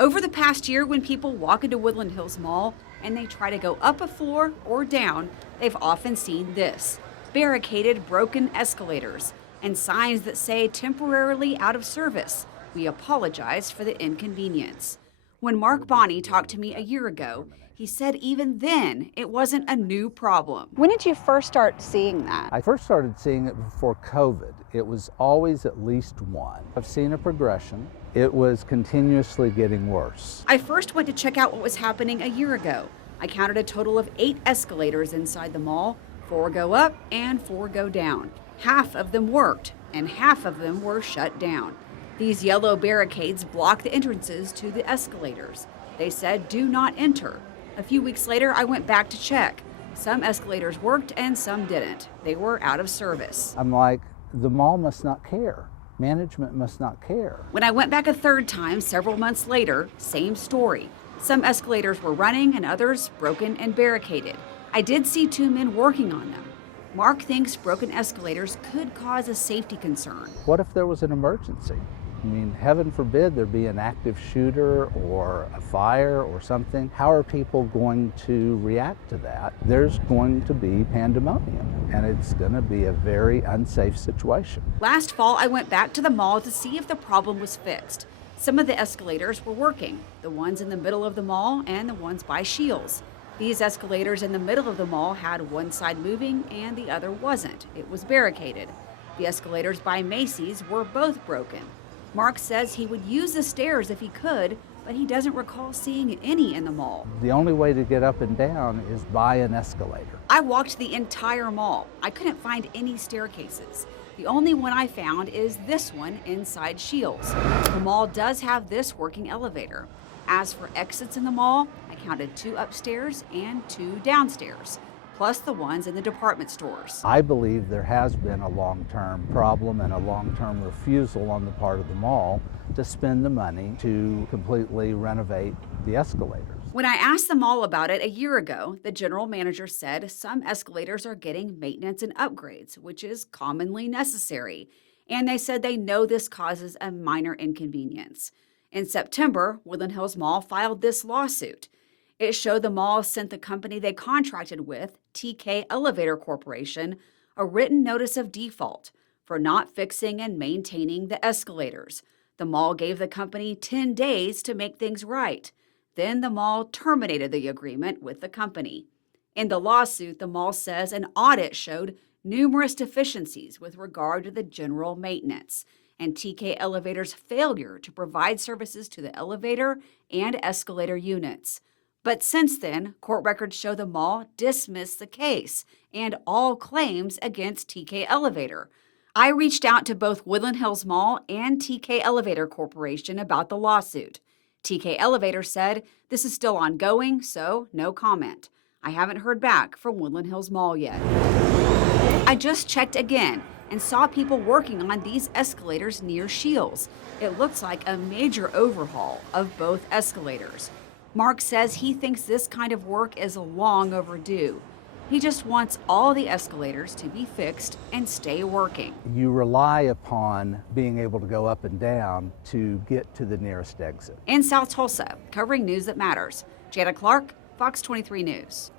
Over the past year, when people walk into Woodland Hills Mall and they try to go up a floor or down, they've often seen this: barricaded, broken escalators and signs that say temporarily out of service. We apologize for the inconvenience. When Mark Bonney talked to me a year ago, he said even then it wasn't a new problem. When did you first start seeing that? I first started seeing it before COVID. It was always at least one. I've seen a progression. It was continuously getting worse. I first went to check out what was happening a year ago. I counted a total of 8 escalators inside the mall. 4 go up and 4 go down. Half of them worked and half of them were shut down. These yellow barricades block the entrances to the escalators. They said, "Do not enter." A few weeks later, I went back to check. Some escalators worked and some didn't. They were out of service. I'm like, the mall must not care. Management must not care. When I went back a third time several months later, same story. Some escalators were running and others broken and barricaded. I did see 2 men working on them. Mark thinks broken escalators could cause a safety concern. What if there was an emergency? I mean, heaven forbid there be an active shooter or a fire or something. How are people going to react to that? There's going to be pandemonium, and it's going to be a very unsafe situation. Last fall, I went back to the mall to see if the problem was fixed. Some of the escalators were working, the ones in the middle of the mall and the ones by Shields. These escalators in the middle of the mall had one side moving and the other wasn't. It was barricaded. The escalators by Macy's were both broken. Mark says he would use the stairs if he could, but he doesn't recall seeing any in the mall. The only way to get up and down is by an escalator. I walked the entire mall. I couldn't find any staircases. The only one I found is this one inside Shields. The mall does have this working elevator. As for exits in the mall, I counted 2 upstairs and 2 downstairs, plus the ones in the department stores. I believe there has been a long-term problem and a long-term refusal on the part of the mall to spend the money to completely renovate the escalators. When I asked the mall about it a year ago, the general manager said some escalators are getting maintenance and upgrades, which is commonly necessary. And they said they know this causes a minor inconvenience. In September, Woodland Hills Mall filed this lawsuit. It showed the mall sent the company they contracted with, TK Elevator Corporation, a written notice of default for not fixing and maintaining the escalators. The mall gave the company 10 days to make things right. Then the mall terminated the agreement with the company. In the lawsuit, the mall says an audit showed numerous deficiencies with regard to the general maintenance and TK Elevator's failure to provide services to the elevator and escalator units. But since then, court records show the mall dismissed the case and all claims against TK Elevator. I reached out to both Woodland Hills Mall and TK Elevator Corporation about the lawsuit. TK Elevator said this is still ongoing, so no comment. I haven't heard back from Woodland Hills Mall yet. I just checked again and saw people working on these escalators near Shields. It looks like a major overhaul of both escalators. Mark says he thinks this kind of work is long overdue. He just wants all the escalators to be fixed and stay working. You rely upon being able to go up and down to get to the nearest exit. In South Tulsa, covering news that matters, Jada Clark, Fox 23 News.